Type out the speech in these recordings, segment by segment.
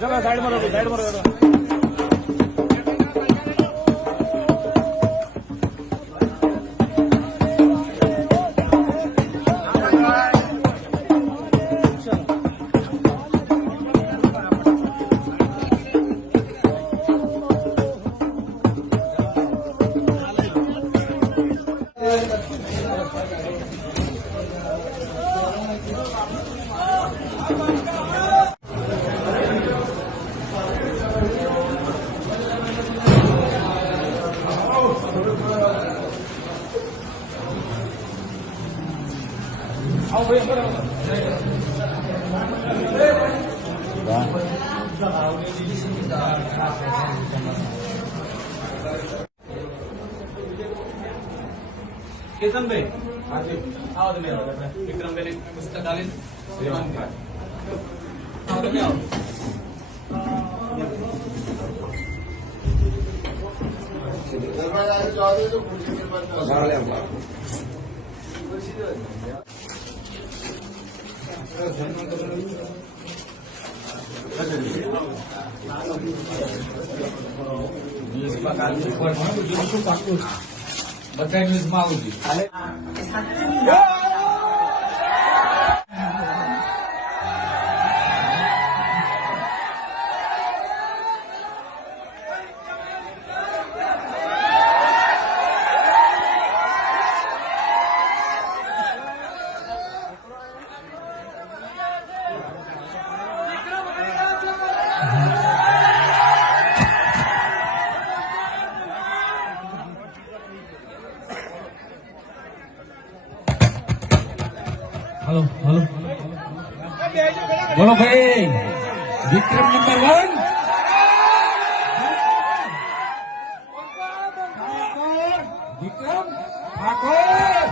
Side में केतन भाई आओ तो विक्रम भाई पुस्तकालय બધા ન્યૂઝમાં આવું જોઈએ. हेलो हेलो बोलो भाई विक्रम नंबर 1 विक्रम ठाकुर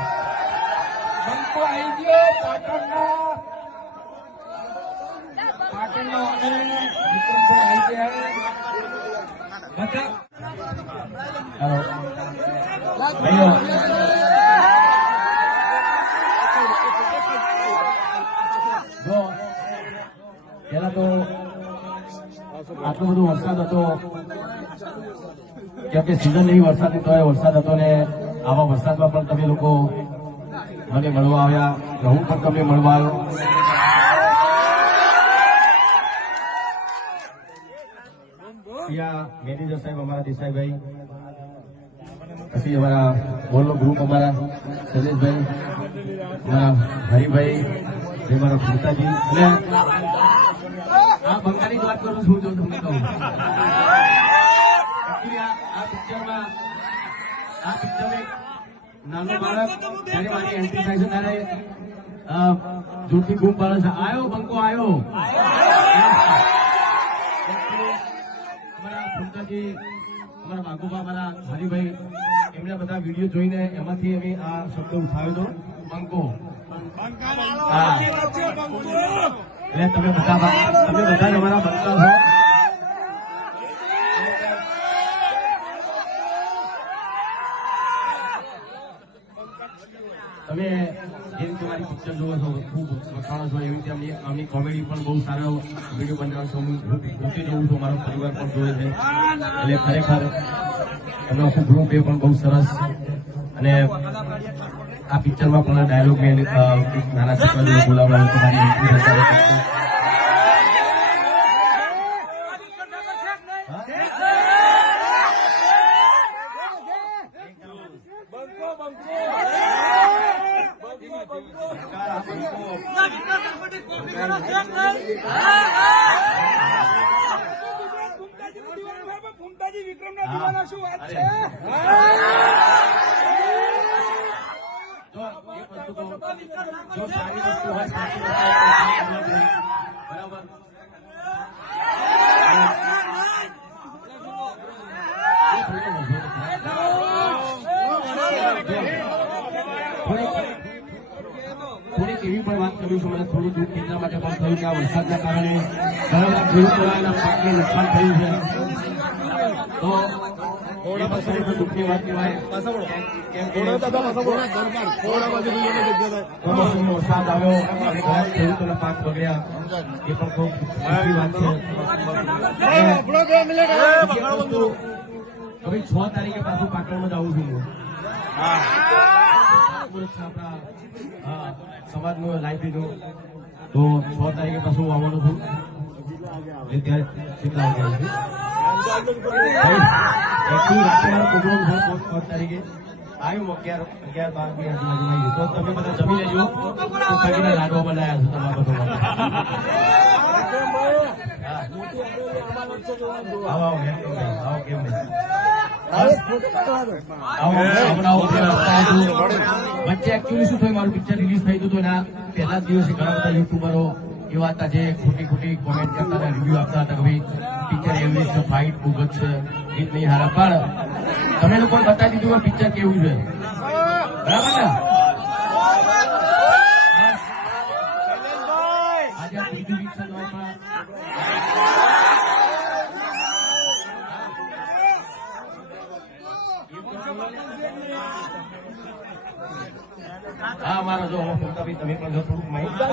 बंको आई गयो पाटणना विक्रम भाई आई गया बता हेलो પેલા તો આટલો બધો વરસાદ હતો કેમ કે સિઝન એવી વરસાદની તો વરસાદ હતો ને આવા વરસાદમાં પણ તમે લોકો મને મળવા આવ્યા, હું પણ તમને મળવા આવ્યો. અહીંયા મેનેજર સાહેબ અમારા દેસાઈભાઈ, પછી અમારા બોલનો ગ્રુપ અમારા શૈલેષભાઈ, અમારા હરિભાઈ, મારા ભૂતાજી અને આ બંગાળી વાત કરું છું જો તમને કહું આ પિક્ચરમાં નાનો બાળક જયારે મારી એન્ટ્રી થાય છે ત્યારે જોરથી બૂમ પાડે છે, આવ્યો બંકો આવ્યો. અમારા ભૂતાજી, અમારા બાગુબા, અમારા હરિભાઈ, એમના બધા વિડીયો જોઈને એમાંથી અમે આ શબ્દ ઉઠાવ્યો હતો, બંકો. હા એટલે તમે બધા અમારા બનતા છો. તમે જે રીતે મારી પિક્ચર જોવો છો, ખૂબ વખાણો છો, એવી રીતે અમની કોમેડી પણ બહુ સારો વિડીયો બનાવો છો. હું પોતે જોઉં છું, મારો પરિવાર પણ જોવે છે. એટલે ખરેખર એમનો આખું ગ્રુપ એ પણ બહુ સરસ. અને આ પિક્ચરમાં પણ ડાયલોગ મેં નાના છોકરા બોલાવડાવ્યો તમારી એન્ટ્રી થશે. જો સારી વસ્તુ હોય, સાચી વસ્તુ બરાબર. થોડીક એવી પણ વાત કરું છું, મને થોડું દુઃખ એટલા માટે પણ થયું કે આ વરસાદના કારણે ઘણા બધા ખેડૂતોના પાકને નુકસાન થયું છે. તો એ પણ દુઃખની વાત કહેવાય. કેમ કે કમોસમી વરસાદ આવ્યો અને ઘણા ખેડૂતોના પાક બગડ્યા, એ પણ ખૂબ દુઃખની વાત છે. હવે 6 તારીખે પાછું પાટણમાં જવું છું. આપણા સમાજનું લાઇબ્રેરીનું, તો 6 તારીખે પાછું આવવાનું છું. ત્યાં કેટલા વાગે રાત્રે મારો પ્રોગ્રામ છે 6 તારીખે. આવ્યું 11-12 આજુબાજુ. તો તમે બધા જમી લેજો. કડીના લાડવા બનાવ્યા છે તમારા બધા વચ્ચે એકચ્યુઅલી શું થયું, મારું પિક્ચર રિલીઝ થઈ ગયું હતું. એના પહેલા દિવસે ઘણા બધા યુટ્યુબરો એવા હતા જે ખોટી કોમેન્ટ કરતા હતા, રિવ્યુ આપતા હતા કે ભાઈ પિક્ચર એવી છે, ફાઇટ ખૂબ જ છે, ગીત નહીં હારા. પણ તમે લોકો બતાવી દીધું કે પિક્ચર કેવું છે, બરાબર ને? આજે આ ત્રીજું પિક્ચર હા મારો જો ભાઈ તમે પણ જો થોડુંક માહિતી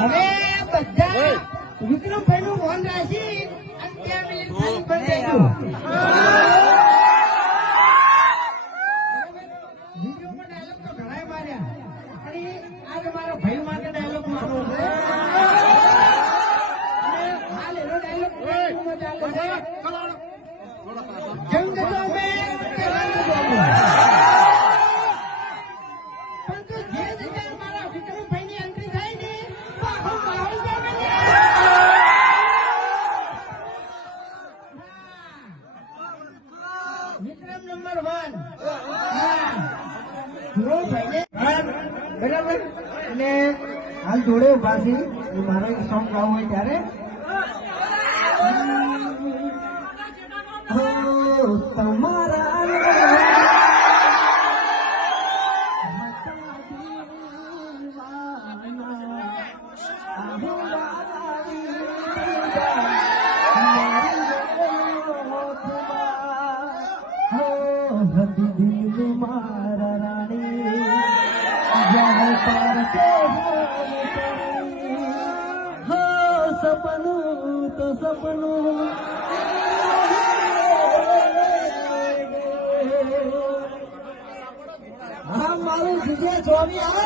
હવે બધા વિક્રમભાઈ નું ફોન રાખી અને 2 મિનિટ ખાલી બંધ થઈ ગયું. વિડીયોમાં ડાયલોગ તો ઘણા માર્યા, પણ આજે મારા ભાઈ માટે ડાયલોગ મારવો છે. અને હાલ એનો ડાયલોગ ચાલે છે, જંગ તો મેં રંગ જોડો. પરંતુ જે જગ્યાએ મારા વિક્રમભાઈ ની એન્ટ્રી થાય ને તો આખો માહોલ જામે છે. વિક્રમ નંબર 1 બરાબર. અને હાલ જોડે ઉભા છે, મારો એક સોંગ ગાવું હોય ત્યારે તમારા મારા રાણી સપનું તો સપનું હા મારું જીજે સ્વામી આવે.